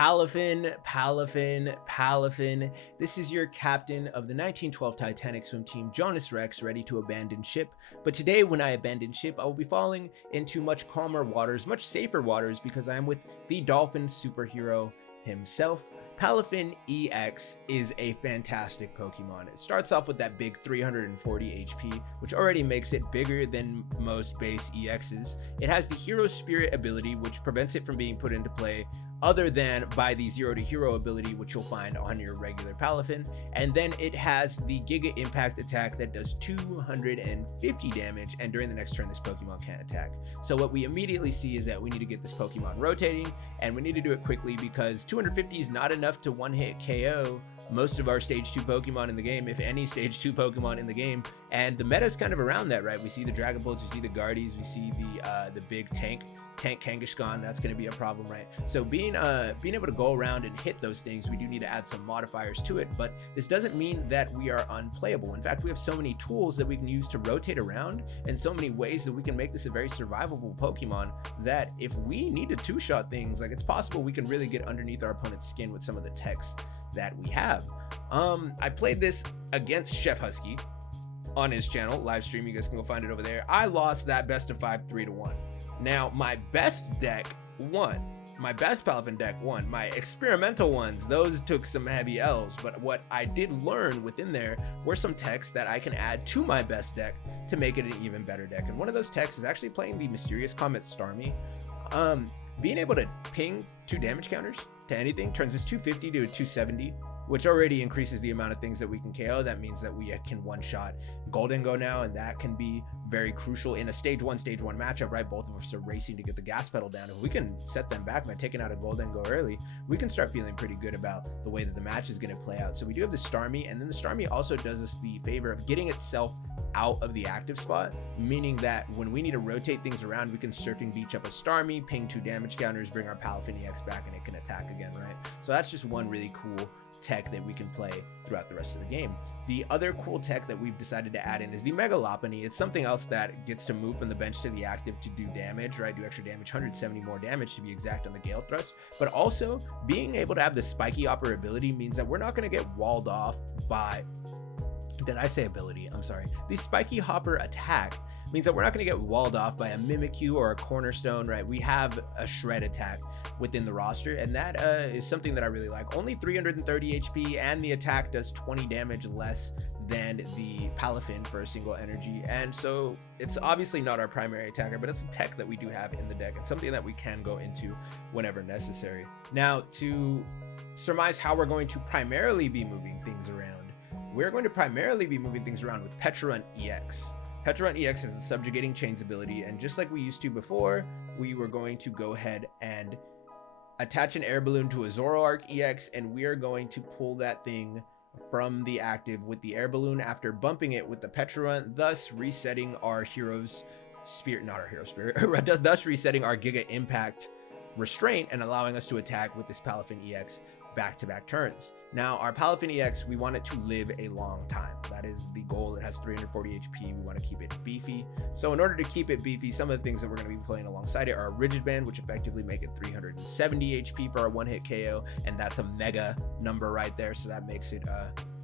Palafin. This is your captain of the 1912 Titanic swim team, Jonas Rex, ready to abandon ship. But today, when I abandon ship, I will be falling into much calmer waters, much safer waters, because I am with the dolphin superhero himself. Palafin EX is a fantastic Pokemon. It starts off with that big 340 HP, which already makes it bigger than most base EXs. It has the Hero Spirit ability, which prevents it from being put into play other than by the Zero to Hero ability, which you'll find on your regular Palafin. And then it has the Giga Impact attack that does 250 damage, and during the next turn this Pokemon can't attack. So what we immediately see is that we need to get this Pokemon rotating, and we need to do it quickly because 250 is not enough to one-hit KO most of our stage 2 Pokemon in the game, if any stage 2 Pokemon in the game. And the meta is kind of around that, right? We see the Dragon Bolts, we see the Guardies, we see the big tank Kangaskhan. That's going to be a problem, right? So being able to go around and hit those things, we do need to add some modifiers to it, but this doesn't mean that we are unplayable. In fact, we have so many tools that we can use to rotate around and so many ways that we can make this a very survivable Pokemon that if we need to two-shot things, like, it's possible we can really get underneath our opponent's skin with some of the techs that we have. I played this against Chef Husky on his channel live stream. You guys can go find it over there. I lost that best of 5 3-1. Now my best deck won, my best Palafin deck won. My experimental ones, those took some heavy L's, but what I did learn within there were some techs that I can add to my best deck to make it an even better deck. And one of those techs is actually playing the Mysterious Comet Starmie. Being able to ping 2 damage counters to anything turns this 250 to a 270, which already increases the amount of things that we can KO. That means that we can one-shot Golden Go now, and that can be very crucial in a stage one matchup, right? Both of us are racing to get the gas pedal down. If we can set them back by taking out a Golden Go early, we can start feeling pretty good about the way that the match is going to play out. So we do have the Starmie, and then the Starmie also does us the favor of getting itself out of the active spot, meaning that when we need to rotate things around, we can Surfing Beach up a Starmie, ping 2 damage counters, bring our Palafin EX back, and it can attack again, right? So that's just one really cool tech that we can play throughout the rest of the game. The other cool tech that we've decided to add in is the Mega Lopunny. It's something else that gets to move from the bench to the active to do damage, right? Do extra damage, 170 more damage to be exact on the Gale Thrust. But also being able to have the Spiky Hopper ability means that we're not going to get walled off by, did I say ability? I'm sorry. The Spiky Hopper attack means that we're not going to get walled off by a Mimikyu or a Cornerstone, right? We have a Shred attack within the roster, and that is something that I really like. Only 330 HP, and the attack does 20 damage less than the Palafin for a single energy. And so it's obviously not our primary attacker, but it's a tech that we do have in the deck and something that we can go into whenever necessary. Now, to surmise how we're going to primarily be moving things around, we're going to primarily be moving things around with Pecharunt EX. Pecharunt EX has the Subjugating Chains ability, and just like we used to before, we were going to go ahead and attach an Air Balloon to a Zoroark EX, and we are going to pull that thing from the active with the Air Balloon after bumping it with the Pecharunt, thus resetting our Hero's Spirit, not our Hero Spirit, thus resetting our Giga Impact Restraint and allowing us to attack with this Palafin EX back-to-back turns. Now our Palafin EX, we want it to live a long time. That is the goal. It has 340 HP. We want to keep it beefy. So in order to keep it beefy, some of the things that we're going to be playing alongside it are Rigid Band, which effectively make it 370 HP for our one-hit KO, and that's a mega number right there. So that makes it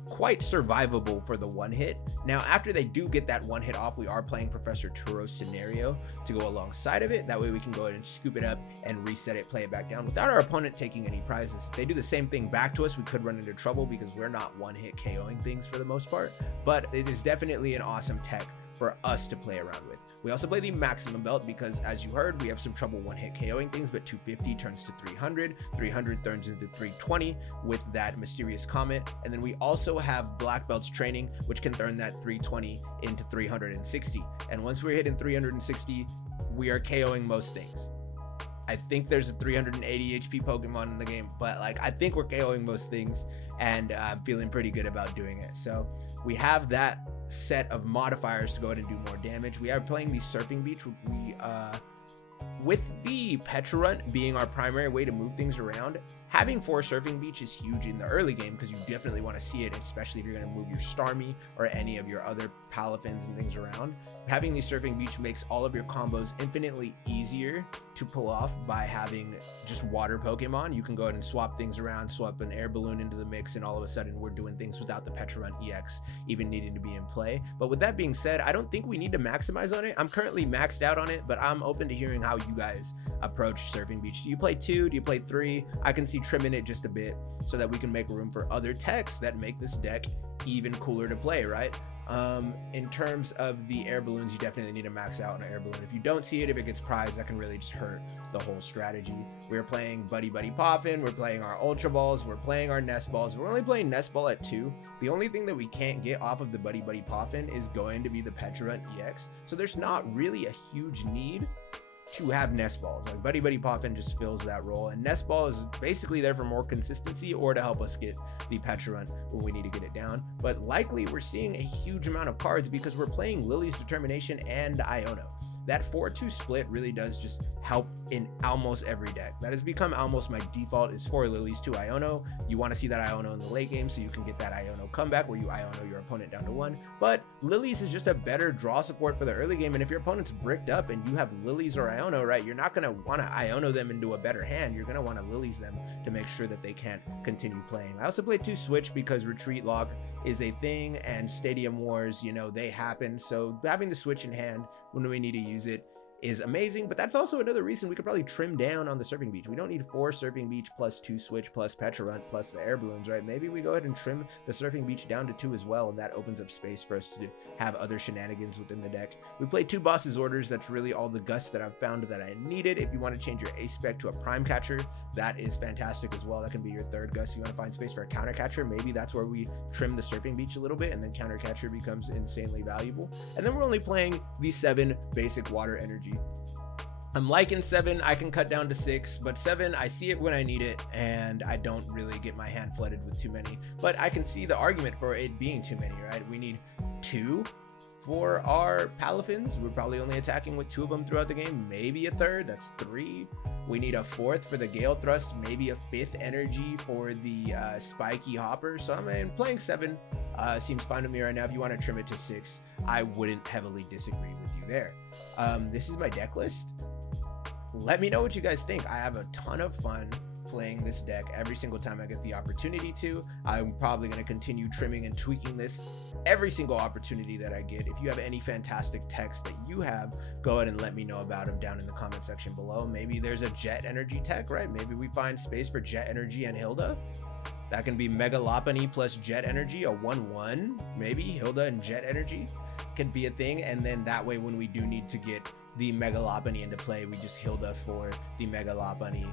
quite survivable for the one hit. Now after they do get that one hit off, we are playing Professor Turo's Scenario to go alongside of it. That way we can go ahead and scoop it up and reset it, play it back down without our opponent taking any prizes. If they do the same thing back to us, we could run into trouble because we're not one hit KOing things for the most part, but it is definitely an awesome tech for us to play around with. We also play the Maximum Belt because, as you heard, we have some trouble one-hit KOing things, but 250 turns to 300, 300 turns into 320 with that Mysterious Comet, and then we also have Black Belt's Training, which can turn that 320 into 360, and once we're hitting 360, we are KOing most things. I think there's a 380 HP Pokemon in the game, but like, I think we're KOing most things, and I'm feeling pretty good about doing it. So we have that set of modifiers to go ahead and do more damage. We are playing the Surfing Beach. We with the Pecharunt being our primary way to move things around, having 4 Surfing Beach is huge in the early game because you definitely want to see it, especially if you're going to move your Starmie or any of your other Palafins and things around. Having these Surfing Beach makes all of your combos infinitely easier to pull off by having just water Pokemon. You can go ahead and swap things around, swap an Air Balloon into the mix, and all of a sudden we're doing things without the Pecharunt EX even needing to be in play. But with that being said, I don't think we need to maximize on it. I'm currently maxed out on it, but I'm open to hearing how you guys approach Surfing Beach. Do you play 2? Do you play 3? I can see trimming it just a bit so that we can make room for other techs that make this deck even cooler to play, right? In terms of the air balloons, you definitely need to max out on an air balloon. If you don't see it, if it gets prized, that can really just hurt the whole strategy. We're playing Buddy-Buddy Poffin, we're playing our Ultra Balls, we're playing our Nest Balls. We're only playing Nest Ball at 2. The only thing that we can't get off of the Buddy-Buddy Poffin is going to be the Pecharunt EX. So there's not really a huge need to have Nest Balls. Like Buddy-Buddy Poffin just fills that role, and Nest Ball is basically there for more consistency or to help us get the Pecharunt when we need to get it down. But likely we're seeing a huge amount of cards because we're playing Lillie's Determination and Iono. That 4-2 split really does just help in almost every deck. That has become almost my default, is 4 Lillies to Iono. You want to see that Iono in the late game so you can get that Iono comeback where you Iono your opponent down to 1. But Lillies is just a better draw support for the early game, and if your opponent's bricked up and you have Lillies or Iono, right, you're not going to want to Iono them into a better hand. You're going to want to Lillies them to make sure that they can't continue playing. I also play 2 Switch because Retreat Lock is a thing, and Stadium Wars, you know, they happen. So having the Switch in hand when we need to use it is amazing, but that's also another reason we could probably trim down on the Surfing Beach. We don't need 4 Surfing Beach plus 2 Switch plus Pecharunt plus the air balloons, right? Maybe we go ahead and trim the Surfing Beach down to 2 as well, and that opens up space for us to have other shenanigans within the deck. We played 2 Boss's Orders. That's really all the gusts that I've found that I needed. If you want to change your ace spec to a prime catcher, that is fantastic as well. That can be your 3rd gust. You want to find space for a counter catcher, maybe that's where we trim the Surfing Beach a little bit, and then counter catcher becomes insanely valuable. And then we're only playing the 7 basic water energy. I'm liking 7, I can cut down to 6, but 7, I see it when I need it, and I don't really get my hand flooded with too many. But I can see the argument for it being too many, right? We need 2 for our Palafins. We're probably only attacking with 2 of them throughout the game, maybe a 3rd, that's 3. We need a 4th for the Gale Thrust, maybe a 5th energy for the Spiky Hopper. So I mean, playing 7 seems fine to me right now. If you want to trim it to 6, I wouldn't heavily disagree with you there. This is my deck list. Let me know what you guys think. I have a ton of fun playing this deck every single time I get the opportunity to. I'm probably going to continue trimming and tweaking this every single opportunity that I get. If you have any fantastic techs that you have, go ahead and let me know about them down in the comment section below. Maybe there's a Jet Energy tech, right? Maybe we find space for Jet Energy and Hilda. That can be Mega Lopunny plus Jet Energy, a 1-1. Maybe Hilda and Jet Energy could be a thing, and then that way when we do need to get the Mega Lopunny into play, we just Hilda for the Mega Lopunny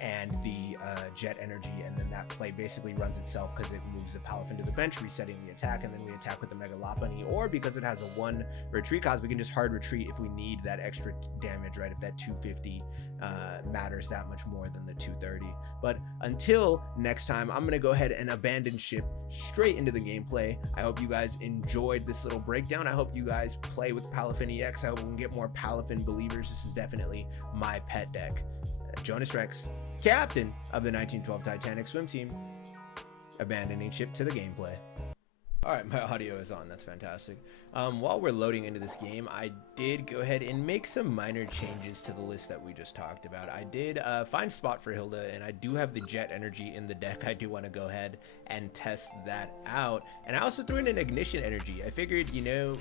and the Jet Energy, and then that play basically runs itself because it moves the Palafin to the bench, resetting the attack, and then we attack with the Mega Lopunny. Or because it has a 1 retreat cost, we can just hard retreat if we need that extra damage, right? If that 250 matters that much more than the 230. But until next time, I'm gonna go ahead and abandon ship straight into the gameplay. I hope you guys enjoyed this little breakdown. I hope you guys play with Palafin EX. I hope we can get more Palafin believers. This is definitely my pet deck. Jonas Rex, captain of the 1912 Titanic swim team, abandoning ship to the gameplay. All right, my audio is on. That's fantastic. While we're loading into this game, I did go ahead and make some minor changes to the list that we just talked about. I did find spot for Hilda, and I do have the Jet Energy in the deck. I do want to go ahead and test that out. And I also threw in an Ignition Energy. I figured, you know,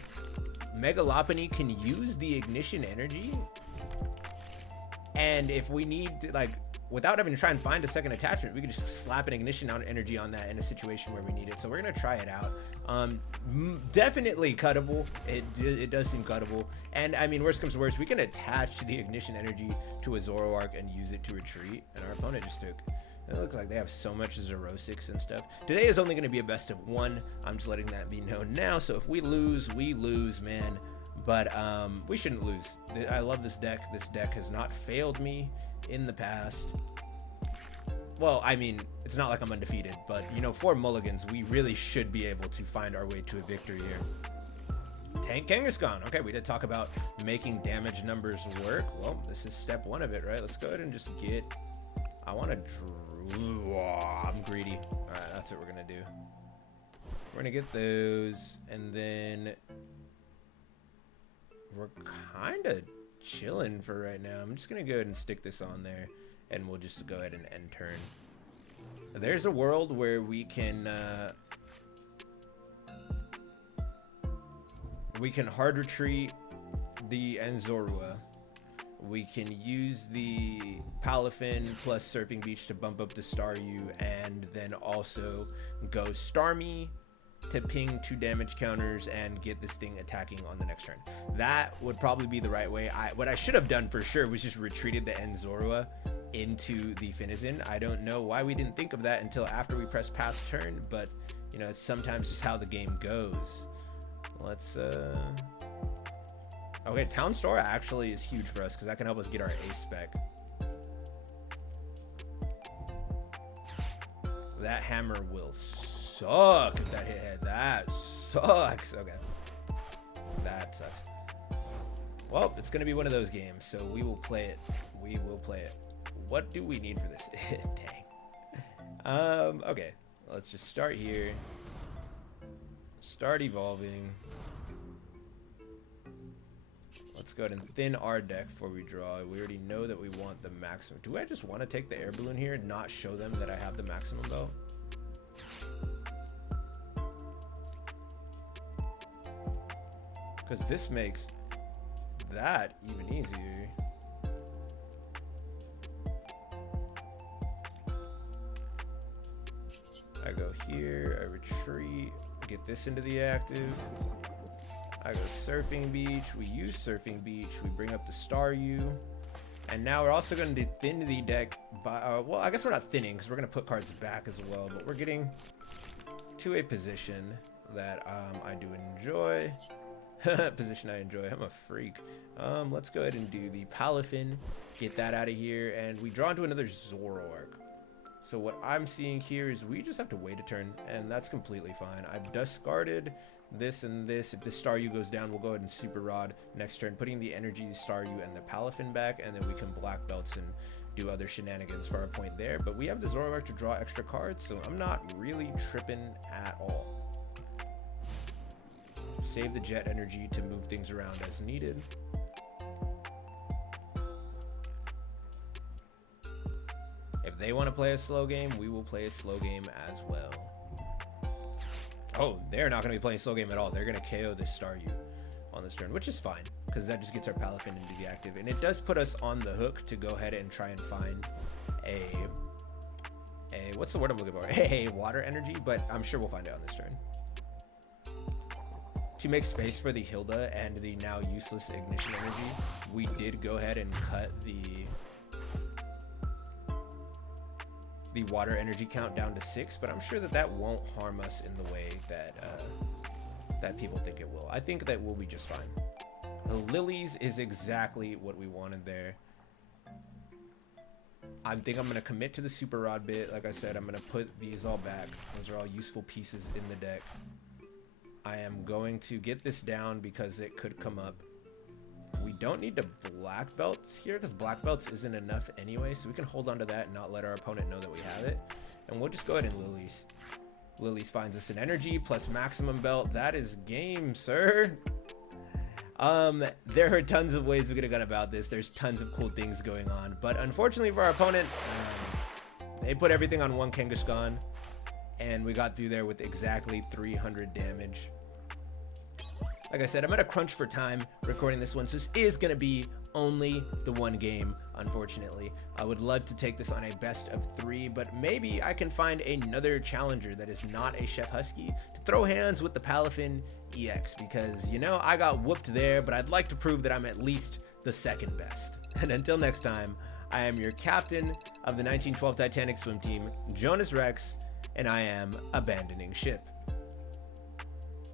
Mega Lopunny can use the Ignition Energy, and if we need to, like, without having to try and find a second attachment, we can just slap an Ignition energy on that in a situation where we need it. So we're gonna try it out. Definitely cuttable. It does seem cuttable, and I mean, worst comes to worst, we can attach the Ignition energy to a Zoroark and use it to retreat, and our opponent just took. It looks like they have so much Zoroark and stuff. Today is only going to be a best of 1. I'm just letting that be known now. So if we lose, man. But we shouldn't lose. I love this deck. This deck has not failed me in the past. Well, I mean, it's not like I'm undefeated, but, you know, 4 mulligans, we really should be able to find our way to a victory here. Tank Kangaskhan. Okay, we did talk about making damage numbers work. Well, this is step 1 of it, right? Let's go ahead and just get... I want to... I'm greedy. All right, that's what we're going to do. We're going to get those, and then... we're kind of chilling for right now. I'm just going to go ahead and stick this on there, and we'll just go ahead and end turn. There's a world where we can hard retreat the Zorua. We can use the Palafin plus Surfing Beach to bump up the Staryu, and then also go Starmie to ping 2 damage counters and get this thing attacking on the next turn. That would probably be the right way. What I should have done for sure was just retreated the Zorua into the Finizen. I don't know why we didn't think of that until after we pressed pass turn, but you know, it's sometimes just how the game goes. Let's okay, Town Store actually is huge for us because that can help us get our ace spec. That hammer will suck if that hit head. That sucks. Okay, that sucks. Well, it's gonna be one of those games, so we will play it. We will play it. What do we need for this? Dang. Okay, let's just start here. Start evolving. Let's go ahead and thin our deck before we draw. We already know that we want the maximum. Do I just want to take the air balloon here and not show them that I have the maximum belt? Because this makes that even easier. I go here, I retreat, get this into the active. I go Surfing Beach, we use Surfing Beach, we bring up the Staryu, and now we're also going to thin the deck by, well, I guess we're not thinning because we're going to put cards back as well, but we're getting to a position that I do enjoy. Position I enjoy. I'm a freak. Let's go ahead and do the Palafin, get that out of here, and we draw into another Zoroark. So what I'm seeing here is we just have to wait a turn, and that's completely fine. I've discarded this and this. If the Staryu goes down, we'll go ahead and Super Rod next turn, putting the energy, the Staryu, and the Palafin back, and then we can black belts and do other shenanigans for our point there. But we have the Zoroark to draw extra cards, so I'm not really tripping at all. Save the jet energy to move things around as needed. If they want to play a slow game, we will play a slow game as well. Oh, they're not going to be playing slow game at all. They're going to KO this Staryu on this turn, which is fine because that just gets our Palafin into the active. And it does put us on the hook to go ahead and try and find a what's the word I'm looking for? A water energy, but I'm sure we'll find it on this turn. To make space for the Hilda and the now useless ignition energy, we did go ahead and cut the water energy count down to 6, but I'm sure that that won't harm us in the way that that people think it will. I think that we'll be just fine. The Lillies is exactly what we wanted there. I think I'm going to commit to the Super Rod bit. Like I said, I'm going to put these all back. Those are all useful pieces in the deck. I am going to get this down because it could come up. We don't need to black belts here because black belts isn't enough anyway, so we can hold on to that and not let our opponent know that we have it. And we'll just go ahead and Lillies. Lillies finds us an energy plus maximum belt. That is game, sir. There are tons of ways we could have gone about this. There's tons of cool things going on, but unfortunately for our opponent, they put everything on one Kangaskhan, and we got through there with exactly 300 damage. Like I said, I'm at a crunch for time recording this one, so this is going to be only the one game, unfortunately. I would love to take this on a best of 3, but maybe I can find another challenger that is not a Chef Husky to throw hands with the Palafin EX, because, you know, I got whooped there, but I'd like to prove that I'm at least the second best. And until next time, I am your captain of the 1912 Titanic swim team, Jonas Rex, and I am abandoning ship.